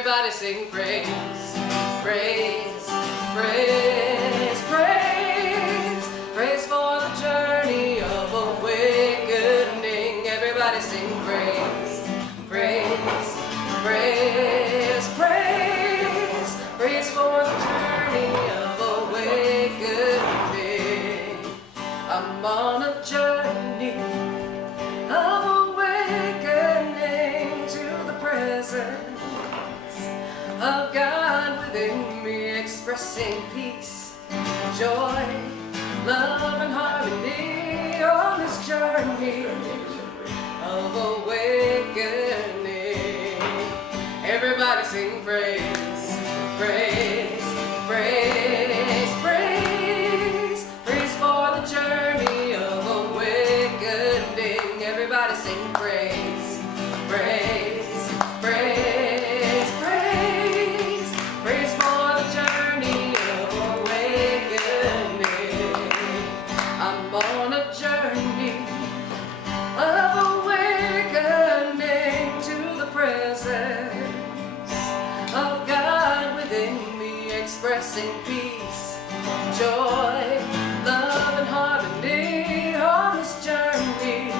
Everybody sing praise, praise, praise, praise, praise for the journey of awakening. Everybody sing praise, praise, praise, praise, praise for the journey of awakening. I'm on a journey of awakening to the presence of God within me, expressing peace, joy, love, and harmony on this journey of awakening. Everybody sing praise, praise, praise, praise, praise for the journey of awakening. Everybody sing praise, praise, praise, praise, praise for the journey of awakening. I'm on a journey of awakening to the presence of God within me, expressing peace, joy, love, and harmony on this journey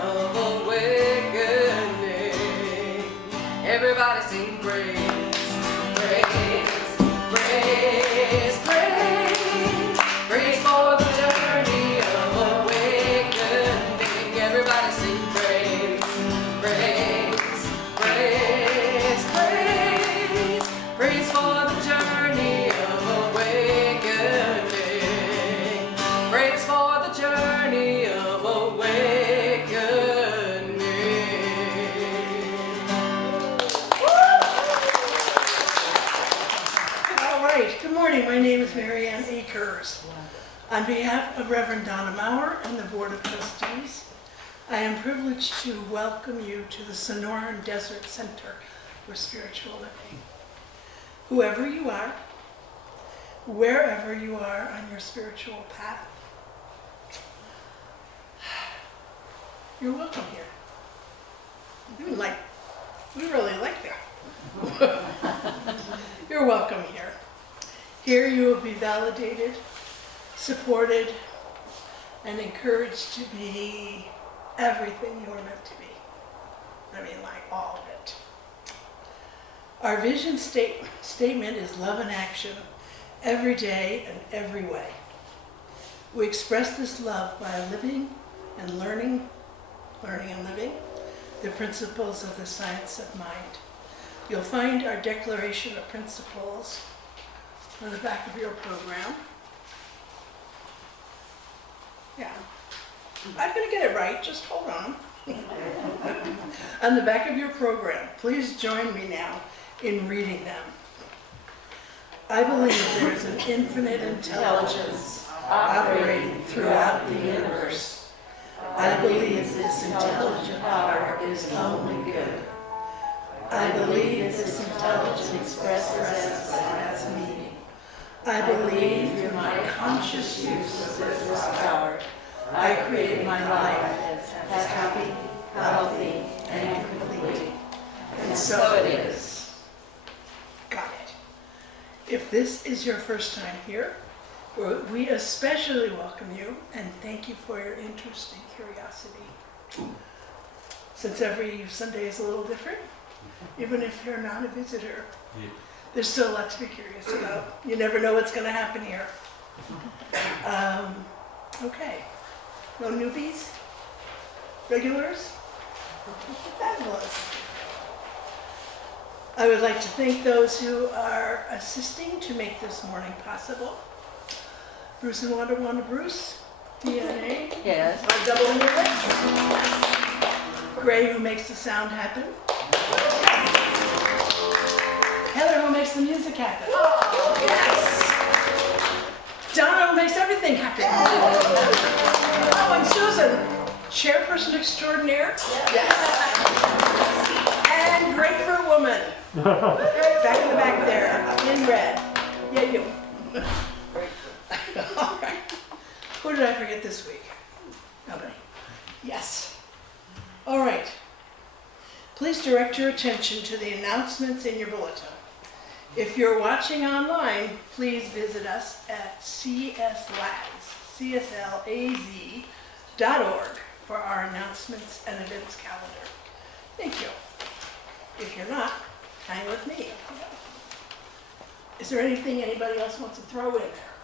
of awakening. Everybody sing praise, praise, praise, praise, praise for the journey of awakening. Everybody sing praise, praise, praise, praise, praise for the journey of awakening. Praise for the journey of awakening. All right, good morning. My name is Mary Ann Akers. On behalf of Rev Donna Maurer and the Board of Trustees, I am privileged to welcome you to the Sonoran Desert Center for Spiritual Living. Whoever you are, wherever you are on your spiritual path, you're welcome here. We really like that. You're welcome here. Here you will be validated, supported, and encouraged to be everything you are meant to be. I mean, like all of it. Our vision statement is love in action, every day and every way. We express this love by living and learning and living the principles of the science of mind. You'll find our Declaration of Principles on the back of your program. Yeah, I'm going to get it right, just hold on. On the back of your program, please join me now in reading them. I believe there is an infinite intelligence operating throughout the universe. I believe this intelligent power is only good. I believe this intelligence expresses as me. I believe through my conscious use of this power, I create my life as happy, healthy, and complete. And so it is. Got it. If this is your first time here, we especially welcome you and thank you for your interest and curiosity. Since every Sunday is a little different, even if you're not a visitor, there's still a lot to be curious about. You never know what's going to happen here. Okay. No newbies? Regulars? Fabulous. I would like to thank those who are assisting to make this morning possible. Bruce and Wanda Bruce, DNA. Yes. By doubling your legs. Gray, who makes the sound happen. Heather, who makes the music happen. Yes. Donna, who makes everything happen. Oh, and Susan, chairperson extraordinaire. Yes. And grapefruit woman. Back in the back there, in red. Yeah, you. All right. Who did I forget this week? Nobody. Yes. All right. Please direct your attention to the announcements in your bulletin. If you're watching online, please visit us at cslaz.org for our announcements and events calendar. Thank you. If you're not, hang with me. Is there anything anybody else wants to throw in there?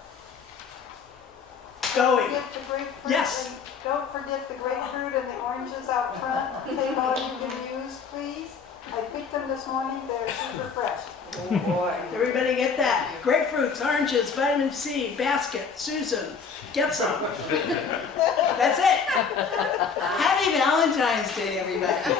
Going. Don't forget the grapefruit. Yes. And don't forget the grapefruit and the oranges out front. Take all you can use, please. I picked them this morning. They're super fresh. Oh boy. Everybody get that. Grapefruits, oranges, vitamin C, basket, Susan, get some. That's it. Happy Valentine's Day, everybody.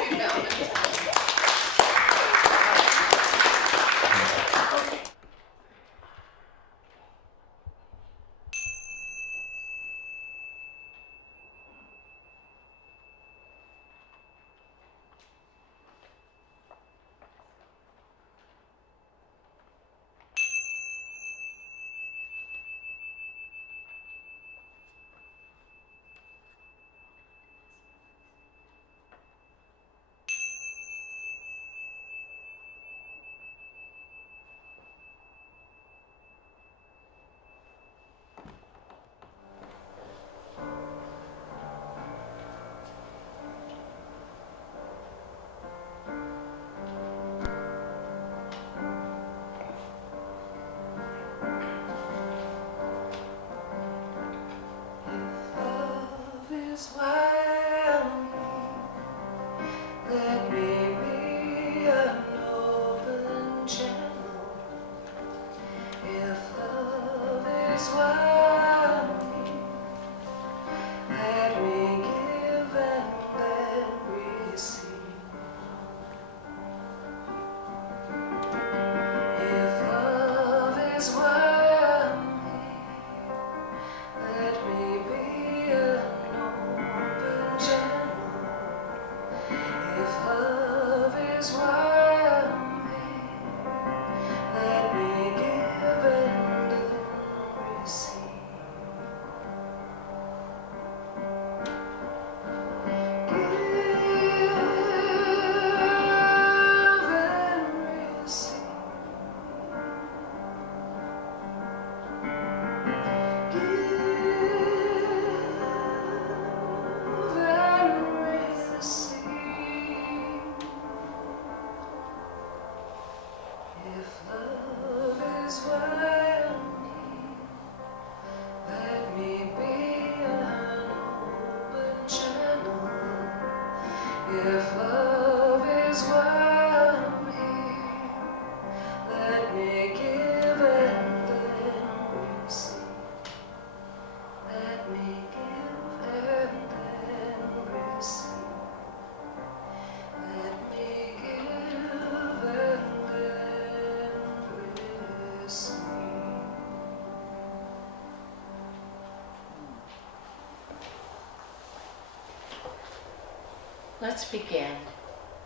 Let's begin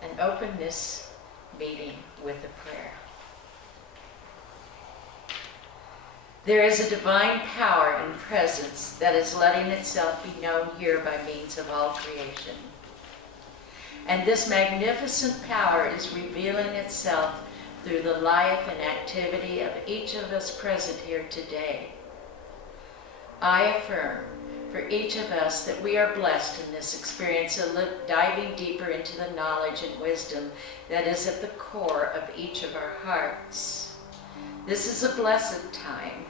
and open this meeting with a prayer. There is a divine power and presence that is letting itself be known here by means of all creation. And this magnificent power is revealing itself through the life and activity of each of us present here today. I affirm for each of us that we are blessed in this experience of diving deeper into the knowledge and wisdom that is at the core of each of our hearts. This is a blessed time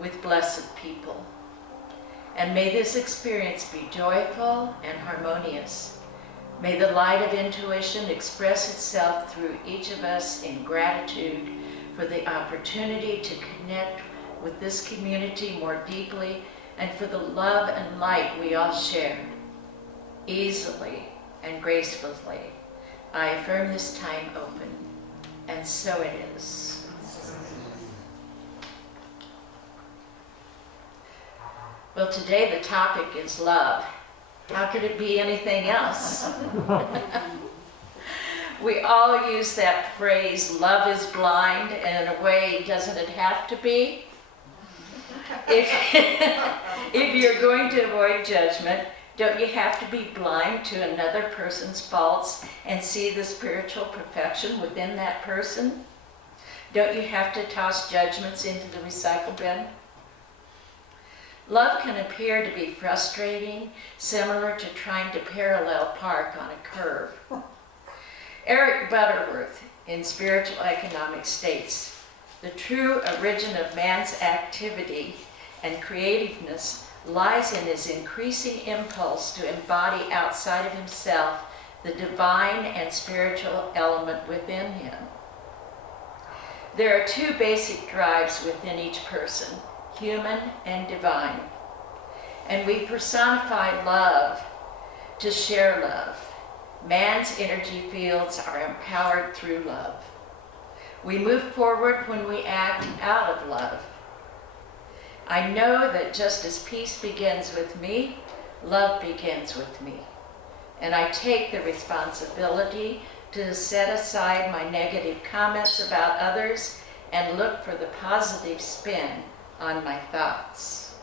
with blessed people. And may this experience be joyful and harmonious. May the light of intuition express itself through each of us in gratitude for the opportunity to connect with this community more deeply and for the love and light we all share. Easily and gracefully, I affirm this time open, and so it is. Well, today the topic is love. How could it be anything else? We all use that phrase, love is blind, and in a way, doesn't it have to be? If you're going to avoid judgment, Don't you have to be blind to another person's faults and see the spiritual perfection within that person? Don't you have to toss judgments into the recycle bin? Love can appear to be frustrating, similar to trying to parallel park on a curve. Eric Butterworth in Spiritual Economics states, the true origin of man's activity and creativeness lies in his increasing impulse to embody outside of himself the divine and spiritual element within him. There are two basic drives within each person, human and divine. And we personify love to share love. Man's energy fields are empowered through love. We move forward when we act out of love. I know that just as peace begins with me, love begins with me. And I take the responsibility to set aside my negative comments about others and look for the positive spin on my thoughts.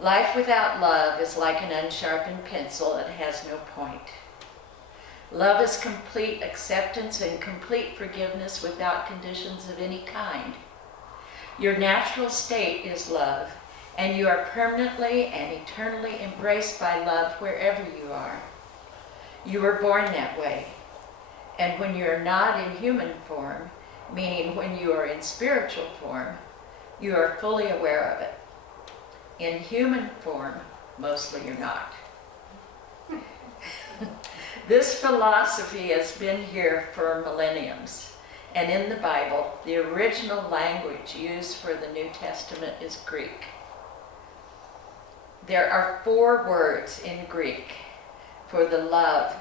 Life without love is like an unsharpened pencil that has no point. Love is complete acceptance and complete forgiveness without conditions of any kind. Your natural state is love, and you are permanently and eternally embraced by love wherever you are. You were born that way, and when you are not in human form, meaning when you are in spiritual form, you are fully aware of it. In human form, mostly you're not. This philosophy has been here for millenniums, and in the Bible, the original language used for the New Testament is Greek. There are 4 words in Greek for love,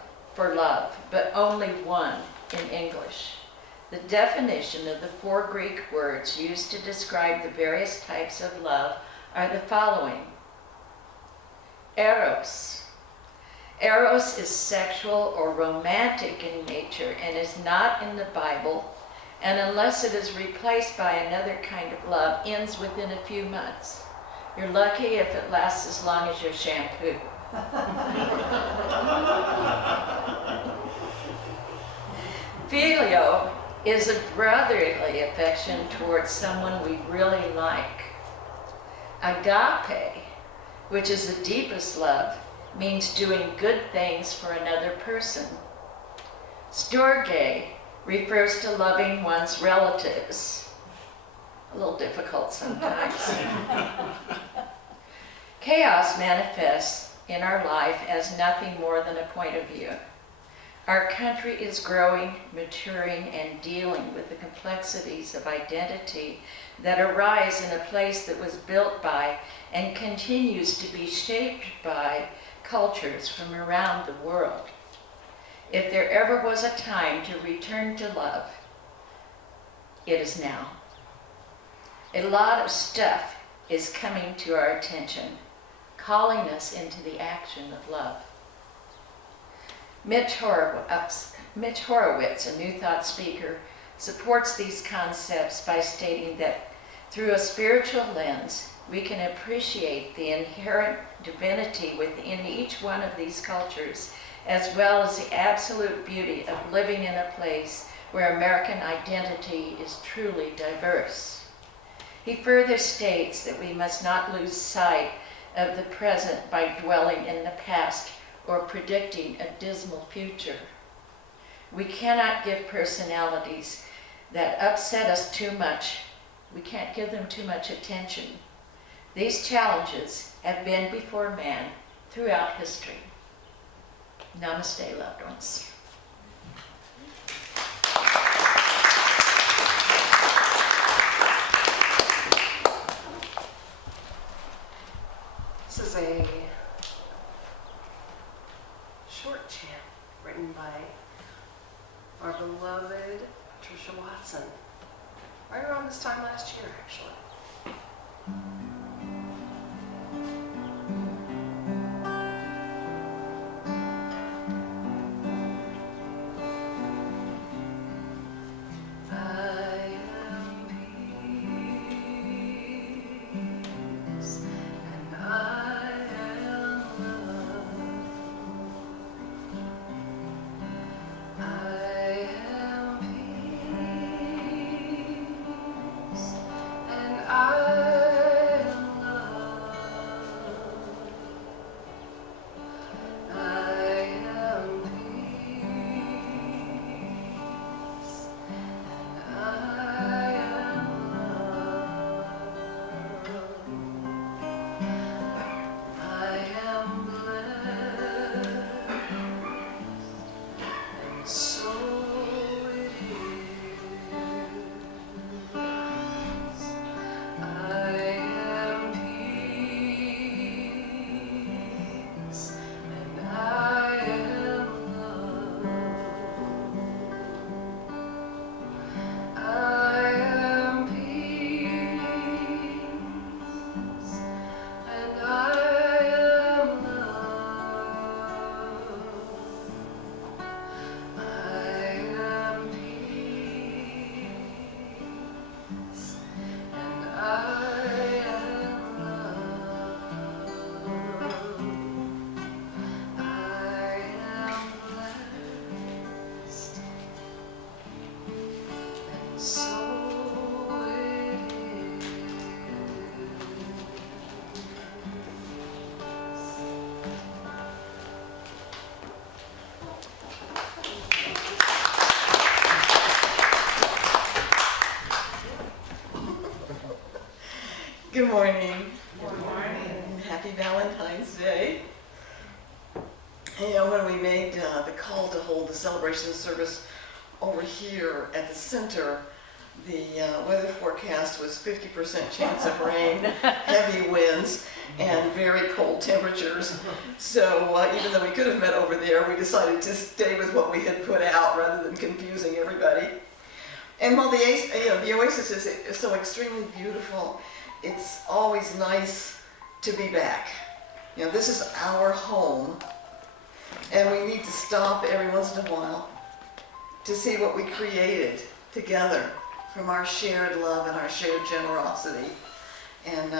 but only one in English. The definition of the 4 Greek words used to describe the various types of love are the following. Eros. Eros is sexual or romantic in nature and is not in the Bible, and unless it is replaced by another kind of love, ends within a few months. You're lucky if it lasts as long as your shampoo. Filio is a brotherly affection towards someone we really like. Agape, which is the deepest love, means doing good things for another person. Storge refers to loving one's relatives. A little difficult sometimes. Chaos manifests in our life as nothing more than a point of view. Our country is growing, maturing, and dealing with the complexities of identity that arise in a place that was built by and continues to be shaped by cultures from around the world. If there ever was a time to return to love, it is now. A lot of stuff is coming to our attention, calling us into the action of love. Mitch Horowitz, a New Thought speaker, supports these concepts by stating that through a spiritual lens, we can appreciate the inherent divinity within each one of these cultures, as well as the absolute beauty of living in a place where American identity is truly diverse. He further states that we must not lose sight of the present by dwelling in the past or predicting a dismal future. We cannot give personalities that upset us too much. We can't give them too much attention. These challenges have been before man throughout history. Namaste, loved ones. This is a short chant written by our beloved Trisha Watson, right around this time last year, actually. Good morning. Good morning. Happy Valentine's Day. You know, when we made the call to hold the celebration service over here at the center, the weather forecast was 50% chance of rain, heavy winds, and very cold temperatures. So even though we could have met over there, we decided to stay with what we had put out rather than confusing everybody. And while the oasis is so extremely beautiful, it's always nice to be back. You know, this is our home, and we need to stop every once in a while to see what we created together from our shared love and our shared generosity. And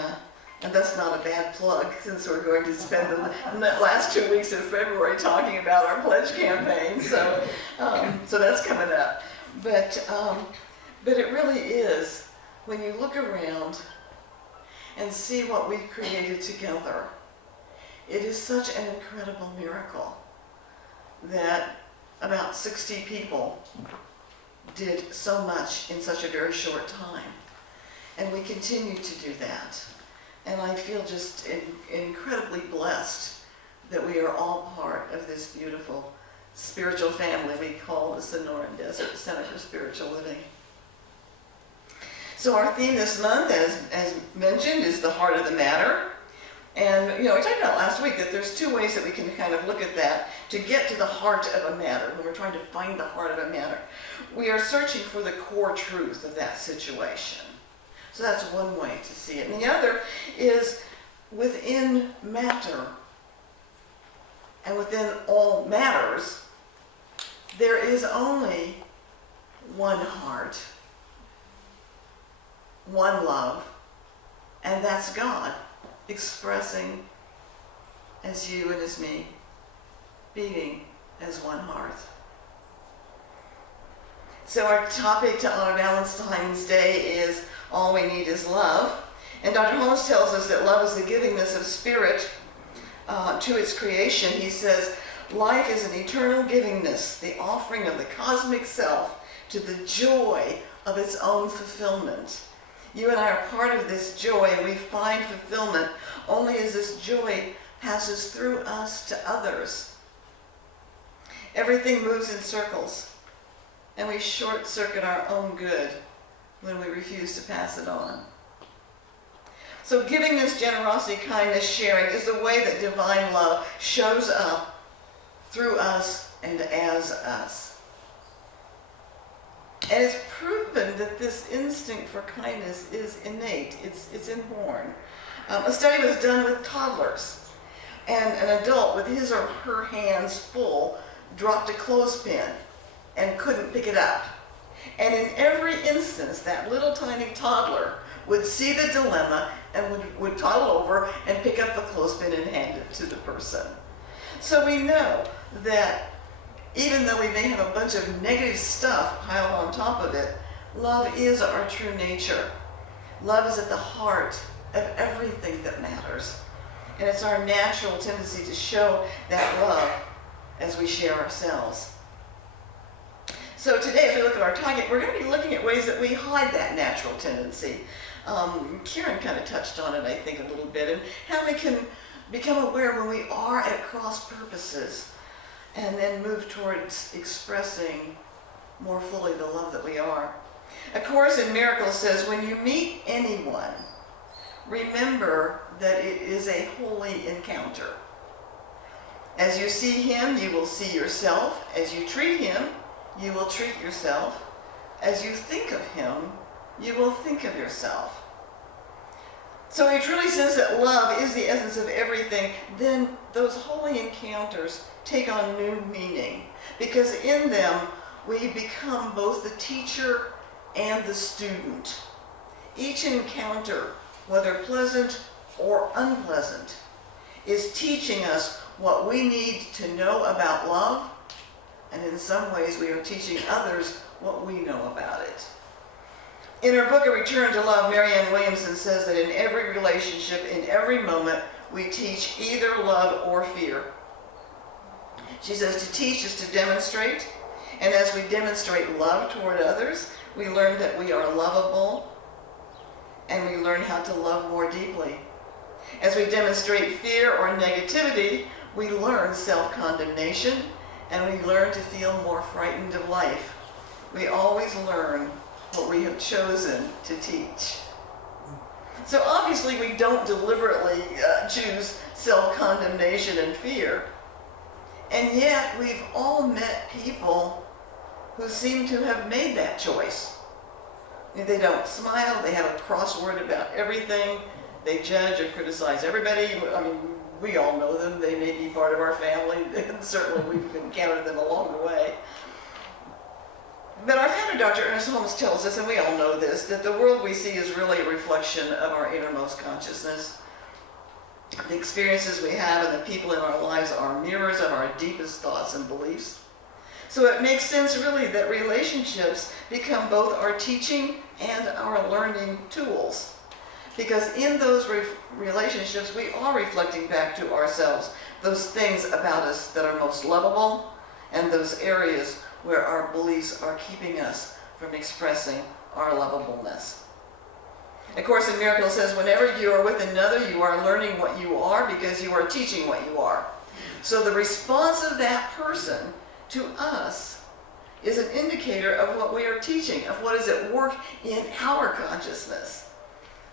that's not a bad plug, since we're going to spend the last 2 weeks of February talking about our pledge campaign. So that's coming up. But it really is, when you look around and see what we've created together, it is such an incredible miracle that about 60 people did so much in such a very short time. And we continue to do that. And I feel just incredibly blessed that we are all part of this beautiful spiritual family we call the Sonoran Desert Center for Spiritual Living. So our theme this month, as mentioned, is the heart of the matter. And, you know, we talked about last week that there's 2 ways that we can kind of look at that to get to the heart of a matter. When we're trying to find the heart of a matter, we are searching for the core truth of that situation. So that's one way to see it. And the other is within matter and within all matters, there is only one heart, one love, and that's God expressing as you and as me, beating as one heart. So our topic to honor Valentine's Day is All We Need Is Love. And Dr. Holmes tells us that love is the givingness of spirit to its creation. He says, life is an eternal givingness, the offering of the cosmic self to the joy of its own fulfillment. You and I are part of this joy, and we find fulfillment only as this joy passes through us to others. Everything moves in circles, and we short-circuit our own good when we refuse to pass it on. So givingness, generosity, kindness, sharing is the way that divine love shows up through us and as us. And it's proven that this instinct for kindness is innate, it's inborn. A study was done with toddlers, and an adult with his or her hands full dropped a clothespin and couldn't pick it up. And in every instance, that little tiny toddler would see the dilemma and would toddle over and pick up the clothespin and hand it to the person. So we know that even though we may have a bunch of negative stuff piled on top of it, love is our true nature. Love is at the heart of everything that matters. And it's our natural tendency to show that love as we share ourselves. So today, if we look at our target, we're going to be looking at ways that we hide that natural tendency. Karen kind of touched on it, I think, a little bit, and how we can become aware when we are at cross purposes, and then move towards expressing more fully the love that we are. A Course in Miracles says, when you meet anyone, remember that it is a holy encounter. As you see him, you will see yourself. As you treat him, you will treat yourself. As you think of him, you will think of yourself. So he truly says that love is the essence of everything. Then those holy encounters take on new meaning, because in them we become both the teacher and the student. Each encounter, whether pleasant or unpleasant, is teaching us what we need to know about love, and in some ways we are teaching others what we know about it. In her book, A Return to Love, Marianne Williamson says that in every relationship, in every moment, we teach either love or fear. She says to teach is to demonstrate, and as we demonstrate love toward others, we learn that we are lovable, and we learn how to love more deeply. As we demonstrate fear or negativity, we learn self-condemnation, and we learn to feel more frightened of life. We always learn what we have chosen to teach. So obviously we don't deliberately choose self-condemnation and fear. And yet we've all met people who seem to have made that choice. They don't smile, they have a crossword about everything, they judge or criticize everybody. I mean, we all know them, they may be part of our family, and certainly we've encountered them along the way. But our founder, Dr. Ernest Holmes, tells us, and we all know this, that the world we see is really a reflection of our innermost consciousness. The experiences we have and the people in our lives are mirrors of our deepest thoughts and beliefs. So it makes sense, really, that relationships become both our teaching and our learning tools. Because in those relationships, we are reflecting back to ourselves those things about us that are most lovable and those areas where our beliefs are keeping us from expressing our lovableness. Of Course in Miracles says, whenever you are with another, you are learning what you are because you are teaching what you are. So the response of that person to us is an indicator of what we are teaching, of what is at work in our consciousness.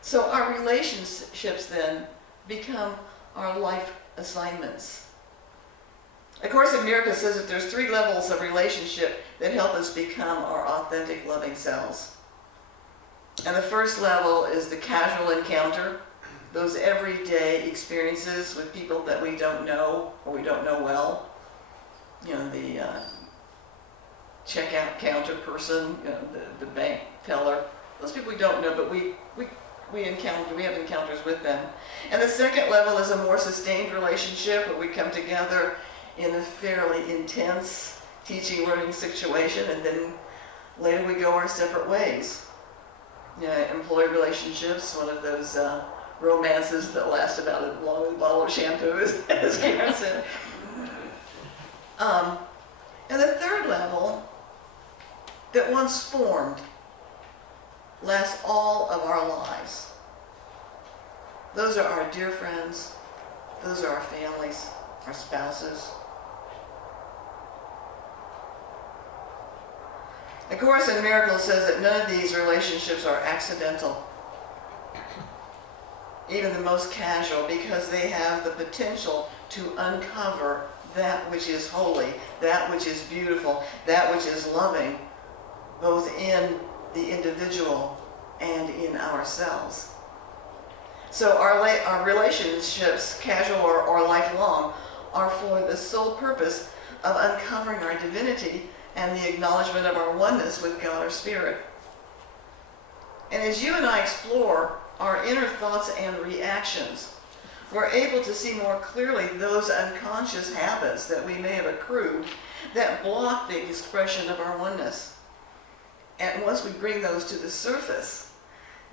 So our relationships then become our life assignments. A Course in Miracles says that there's 3 levels of relationship that help us become our authentic, loving selves. And the first level is the casual encounter, those everyday experiences with people that we don't know or we don't know well. You know, the checkout counter person, you know, the bank teller. Those people we don't know, but we have encounters with them. And the second level is a more sustained relationship where we come together in a fairly intense teaching, learning situation, and then later we go our separate ways. You know, employee relationships, one of those romances that last about as long as a bottle of shampoo, as Karen said. And the third level, that once formed, lasts all of our lives. Those are our dear friends, those are our families, our spouses. A Course in Miracles says that none of these relationships are accidental, even the most casual, because they have the potential to uncover that which is holy, that which is beautiful, that which is loving, both in the individual and in ourselves. So our relationships, casual or lifelong, are for the sole purpose of uncovering our divinity and the acknowledgement of our oneness with God or Spirit. And as you and I explore our inner thoughts and reactions, we're able to see more clearly those unconscious habits that we may have accrued that block the expression of our oneness. And once we bring those to the surface,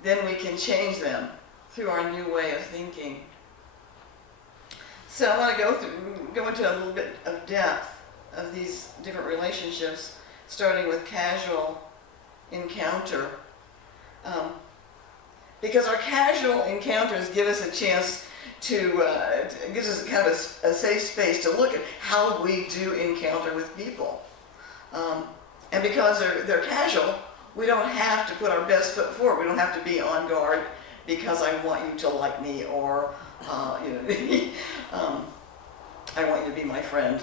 then we can change them through our new way of thinking. So I want to go into a little bit of depth of these different relationships, starting with casual encounter. Because our casual encounters give us a chance it gives us kind of a safe space to look at how we do encounter with people. And because they're casual, we don't have to put our best foot forward. We don't have to be on guard because I want you to like me, or I want you to be my friend.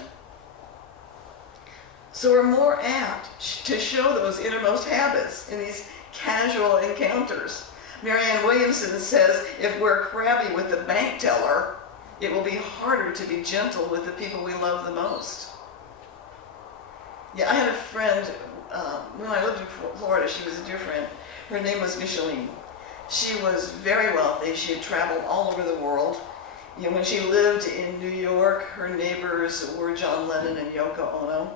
So we're more apt to show those innermost habits in these casual encounters. Marianne Williamson says, if we're crabby with the bank teller, it will be harder to be gentle with the people we love the most. Yeah, I had a friend, when I lived in Florida, she was a dear friend. Her name was Micheline. She was very wealthy. She had traveled all over the world. You know, when she lived in New York, her neighbors were John Lennon and Yoko Ono.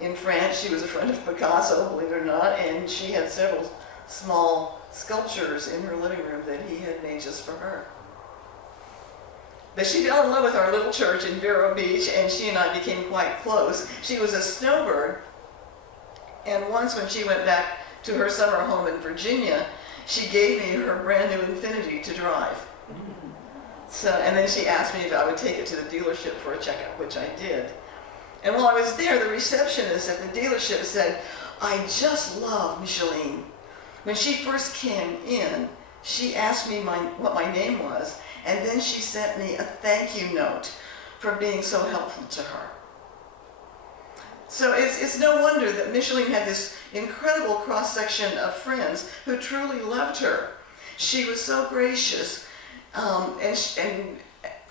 In France, she was a friend of Picasso, believe it or not, and she had several small sculptures in her living room that he had made just for her. But she fell in love with our little church in Vero Beach, and she and I became quite close. She was a snowbird, and once when she went back to her summer home in Virginia, she gave me her brand new Infiniti to drive. So, and then she asked me if I would take it to the dealership for a checkup, which I did. And while I was there, the receptionist at the dealership said, "I just love Micheline. When she first came in, she asked me what my name was, and then she sent me a thank you note for being so helpful to her." So it's no wonder that Micheline had this incredible cross-section of friends who truly loved her. She was so gracious and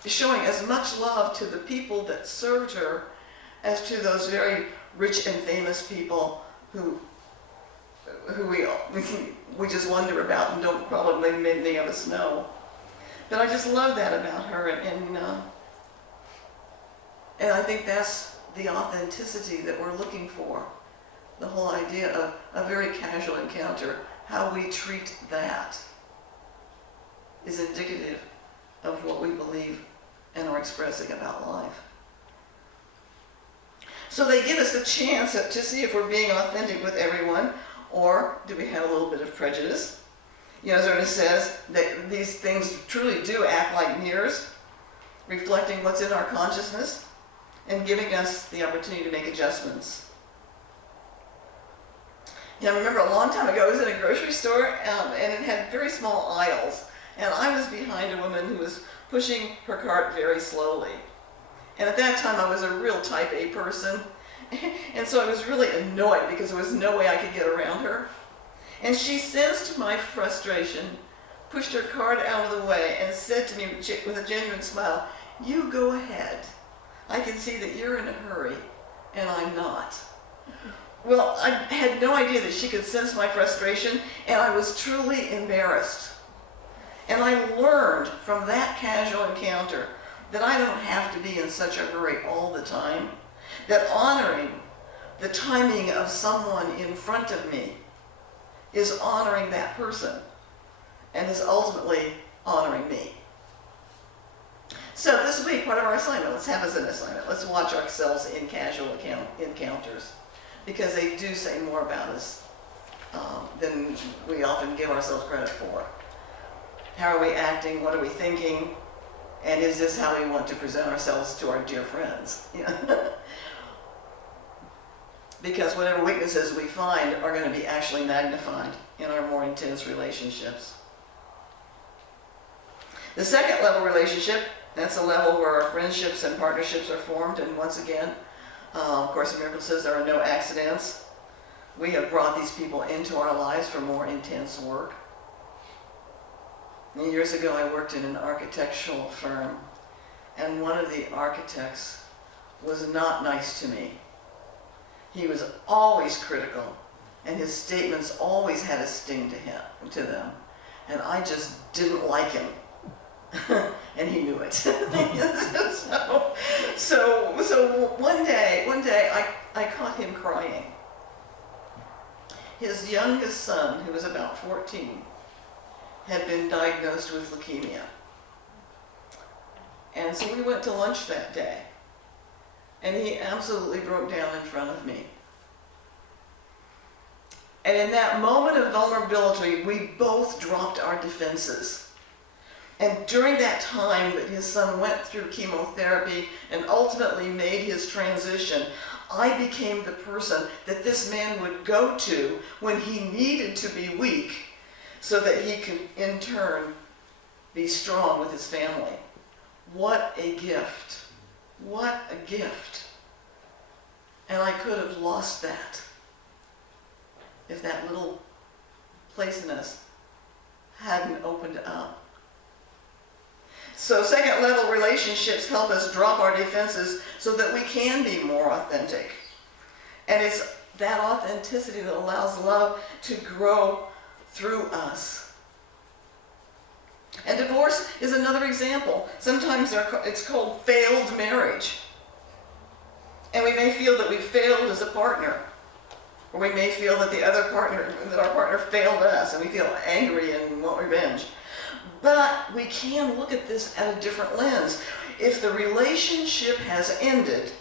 showing as much love to the people that served her as to those very rich and famous people who we just wonder about and don't probably many of us know. But I just love that about her, and I think that's the authenticity that we're looking for. The whole idea of a very casual encounter, how we treat that is indicative of what we believe and are expressing about life. So they give us a chance to see if we're being authentic with everyone, or do we have a little bit of prejudice? You know, as Ernest says, that these things truly do act like mirrors, reflecting what's in our consciousness and giving us the opportunity to make adjustments. You know, I remember a long time ago, I was in a grocery store and it had very small aisles, and I was behind a woman who was pushing her cart very slowly. And at that time, I was a real type A person, and so I was really annoyed because there was no way I could get around her. And she sensed my frustration, pushed her cart out of the way, and said to me with a genuine smile, "You go ahead. I can see that you're in a hurry, and I'm not." Well, I had no idea that she could sense my frustration, and I was truly embarrassed. And I learned from that casual encounter that I don't have to be in such a hurry all the time, that honoring the timing of someone in front of me is honoring that person and is ultimately honoring me. So this week, part of our assignment, let's have as an assignment, let's watch ourselves in casual encounters, because they do say more about us than we often give ourselves credit for. How are we acting? What are we thinking? And is this how we want to present ourselves to our dear friends? Because whatever weaknesses we find are going to be actually magnified in our more intense relationships. The second level relationship, that's a level where our friendships and partnerships are formed. And once again, of course, the Miracle says there are no accidents. We have brought these people into our lives for more intense work. And years ago, I worked in an architectural firm, and one of the architects was not nice to me. He was always critical, and his statements always had a sting to them, and I just didn't like him. And he knew it. So one day I caught him crying. His youngest son, who was about 14, had been diagnosed with leukemia. And so we went to lunch that day, and he absolutely broke down in front of me. And in that moment of vulnerability, we both dropped our defenses. And during that time that his son went through chemotherapy and ultimately made his transition, I became the person that this man would go to when he needed to be weak, so that he could, in turn, be strong with his family. What a gift. What a gift. And I could have lost that if that little place in us hadn't opened up. So second level relationships help us drop our defenses so that we can be more authentic. And it's that authenticity that allows love to grow through us. And divorce is another example. Sometimes it's called failed marriage. And we may feel that we've failed as a partner, or we may feel that our partner failed us, and we feel angry and want revenge. But we can look at this at a different lens. If the relationship has ended,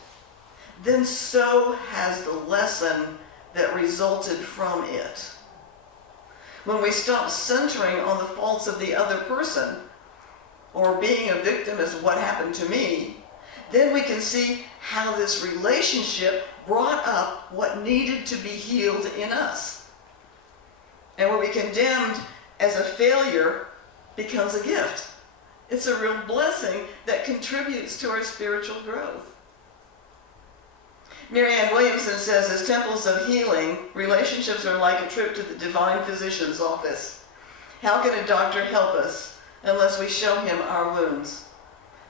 then so has the lesson that resulted from it. when we stop centering on the faults of the other person, or being a victim as what happened to me, then we can see how this relationship brought up what needed to be healed in us. And what we condemned as a failure becomes a gift. It's a real blessing that contributes to our spiritual growth. Marianne Williamson says, as temples of healing, relationships are like a trip to the divine physician's office. How can a doctor help us unless we show him our wounds?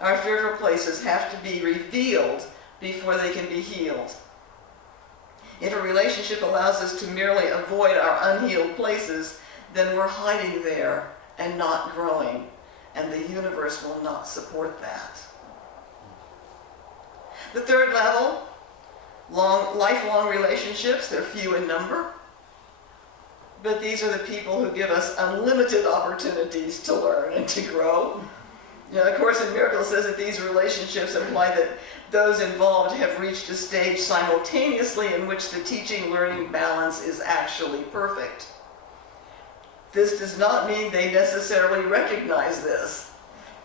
Our fearful places have to be revealed before they can be healed. If a relationship allows us to merely avoid our unhealed places, then we're hiding there and not growing, and the universe will not support that. The third level, lifelong relationships. They're few in number, but these are the people who give us unlimited opportunities to learn and to grow. You know, the Course in Miracles says that these relationships imply that those involved have reached a stage simultaneously in which the teaching-learning balance is actually perfect. This does not mean they necessarily recognize this.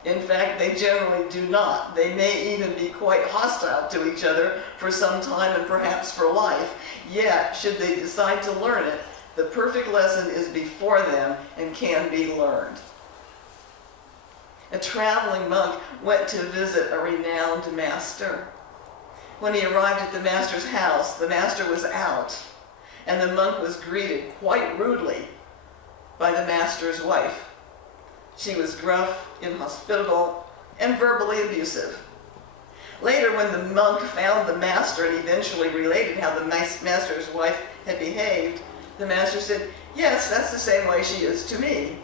In fact, they generally do not. They may even be quite hostile to each other for some time and perhaps for life. Yet, should they decide to learn it, the perfect lesson is before them and can be learned. A traveling monk went to visit a renowned master. When he arrived at the master's house, the master was out, and the monk was greeted quite rudely by the master's wife. She was gruff, inhospitable, and verbally abusive. Later, when the monk found the master and eventually related how the master's wife had behaved, the master said, "Yes, that's the same way she is to me."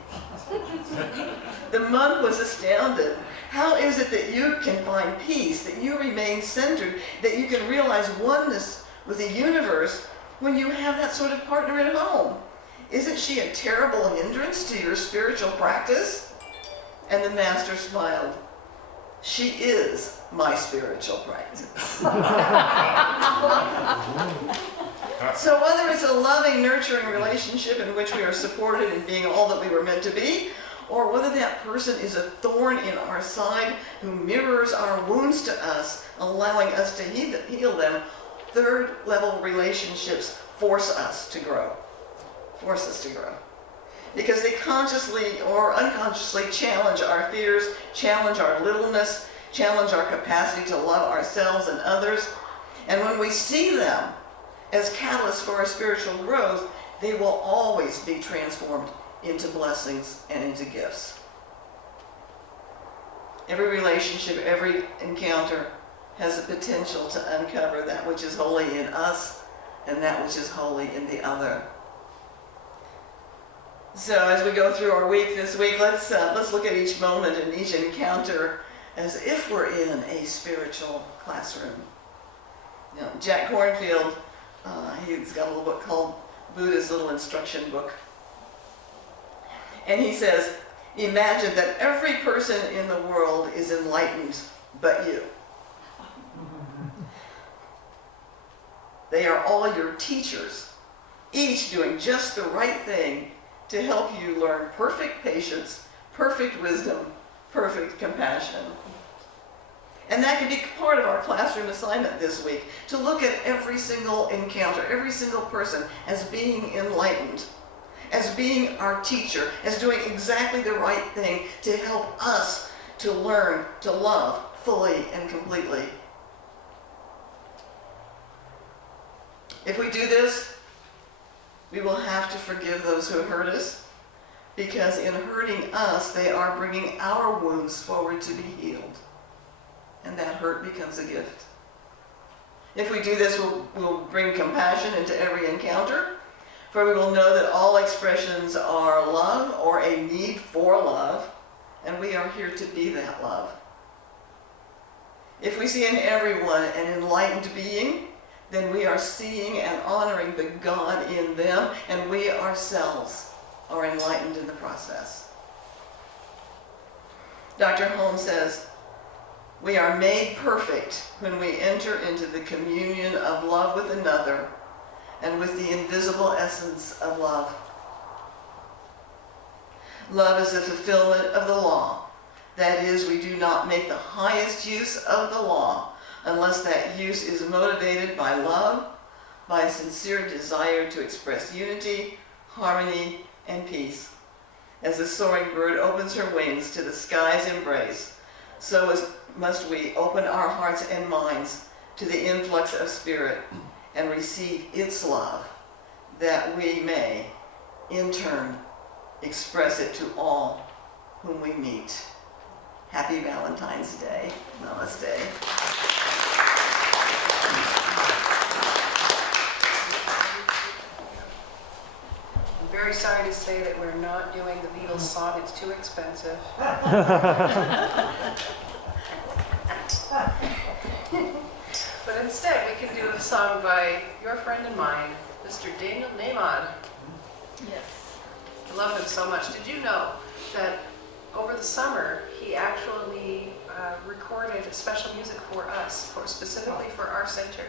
The monk was astounded. How is it that you can find peace, that you remain centered, that you can realize oneness with the universe when you have that sort of partner at home? Isn't she a terrible hindrance to your spiritual practice? And the master smiled. She is my spiritual practice. So whether it's a loving, nurturing relationship in which we are supported in being all that we were meant to be, or whether that person is a thorn in our side who mirrors our wounds to us, allowing us to heal them, third-level relationships force us to grow. Force us to grow. Because they consciously or unconsciously challenge our fears, challenge our littleness, challenge our capacity to love ourselves and others. And when we see them as catalysts for our spiritual growth, they will always be transformed into blessings and into gifts. Every relationship, every encounter has the potential to uncover that which is holy in us and that which is holy in the other. So as we go through our week this week, let's look at each moment and each encounter as if we're in a spiritual classroom. You know, Jack Kornfield, he's got a little book called Buddha's Little Instruction Book. And he says, imagine that every person in the world is enlightened but you. They are all your teachers, each doing just the right thing to help you learn perfect patience, perfect wisdom, perfect compassion. And that can be part of our classroom assignment this week, to look at every single encounter, every single person as being enlightened, as being our teacher, as doing exactly the right thing to help us to learn to love fully and completely. If we do this, we will have to forgive those who hurt us, because in hurting us, they are bringing our wounds forward to be healed. And that hurt becomes a gift. If we do this, we'll bring compassion into every encounter, for we will know that all expressions are love or a need for love, and we are here to be that love. If we see in everyone an enlightened being, then we are seeing and honoring the God in them, and we ourselves are enlightened in the process. Dr. Holmes says, we are made perfect when we enter into the communion of love with another and with the invisible essence of love. Love is the fulfillment of the law. That is, we do not make the highest use of the law unless that use is motivated by love, by a sincere desire to express unity, harmony, and peace. As the soaring bird opens her wings to the sky's embrace, must we open our hearts and minds to the influx of spirit and receive its love, that we may, in turn, express it to all whom we meet. Happy Valentine's Day. Namaste. I'm very sorry to say that we're not doing the Beatles song. It's too expensive. But instead, we can do a song by your friend and mine, Mr. Daniel Nahmad. Yes. I love him so much. Did you know that over the summer, he actually recorded special music for us, specifically for our center?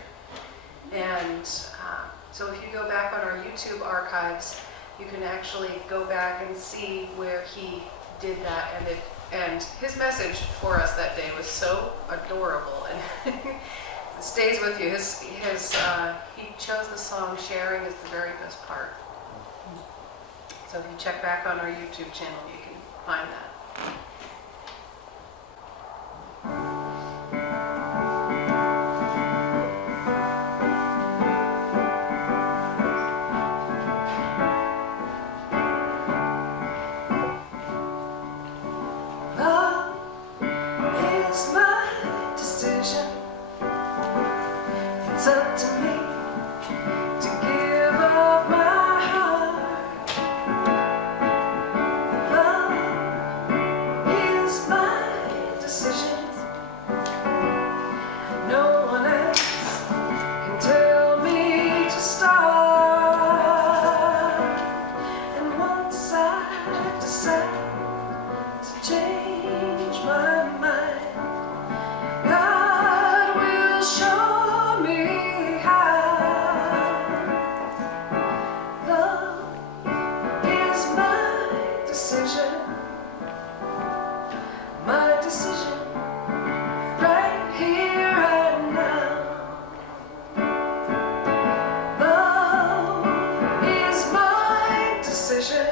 And so if you go back on our YouTube archives, you can actually go back and see where he did that. And his message for us that day was so adorable, and it stays with you. He chose the song "Sharing is the very best part." So if you check back on our YouTube channel, you can find that. Love is my decision. It's up to me to give up my heart. Love is my decision. No one else can tell me to start. And once I decide to change my mind, God will show me how. Love is my decision. My decision, right here, right now. Love is my decision.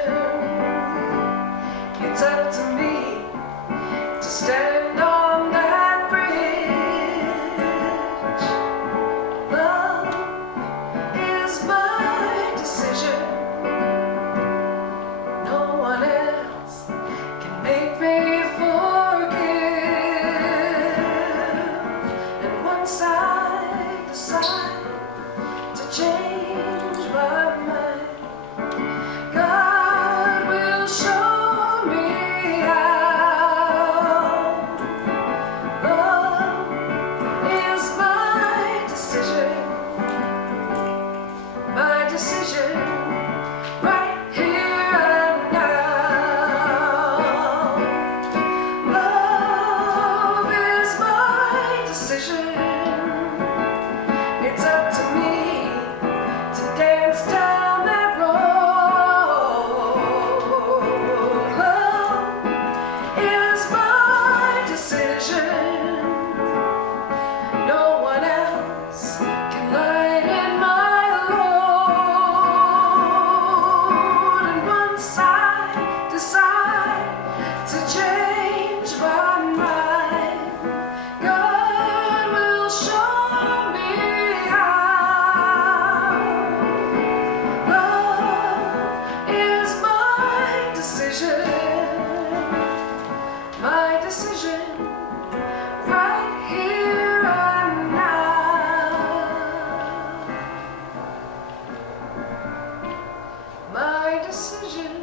It's up to me to stand on that bridge. Love is my decision. No one else can make me forgive. And once I decide to change my mind, God will show me how. Love is my decision. My decision, right here and now. Love is my decision. It's up to me to dance down that road. Love is my decision. No one else can lighten my load. And once I decide to change my mind, God will show me how. Love is my decision. My decision, right here and now. My decision,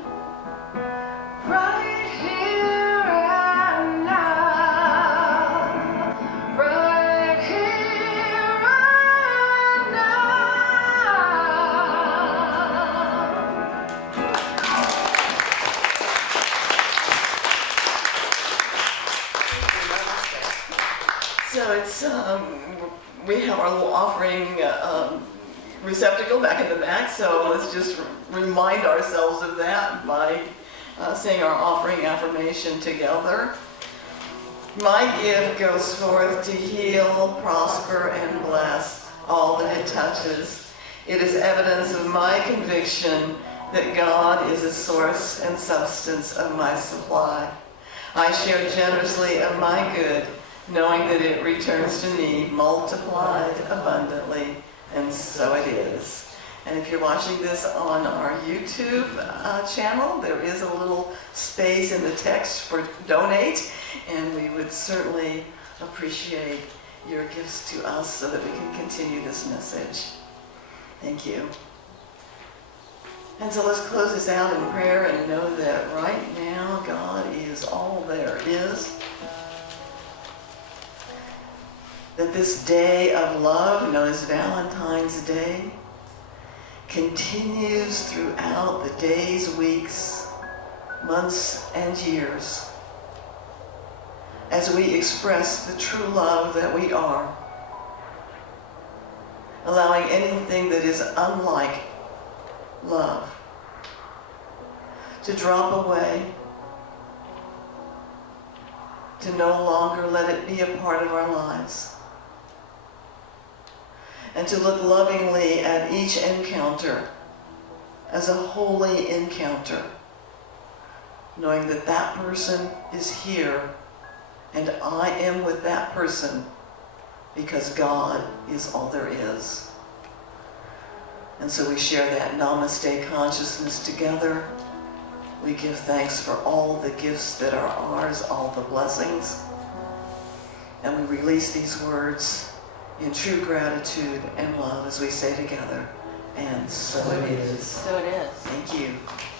right here and now. Right here and now. So it's, we have our little offering receptacle back in the back, so let's just remind ourselves of that by saying our offering affirmation together. My gift goes forth to heal, prosper, and bless all that it touches. It is evidence of my conviction that God is the source and substance of my supply. I share generously of my good, knowing that it returns to me multiplied abundantly, and so it is. And if you're watching this on our YouTube channel, there is a little space in the text for donate, and we would certainly appreciate your gifts to us so that we can continue this message. Thank you. And so let's close this out in prayer and know that right now God is all there is. That this day of love, known as Valentine's Day, continues throughout the days, weeks, months, and years as we express the true love that we are, allowing anything that is unlike love to drop away, to no longer let it be a part of our lives, and to look lovingly at each encounter as a holy encounter, knowing that that person is here and I am with that person because God is all there is. And so we share that Namaste consciousness together. We give thanks for all the gifts that are ours, all the blessings. And we release these words in true gratitude and love as we say together, and so it is. So it is. Thank you.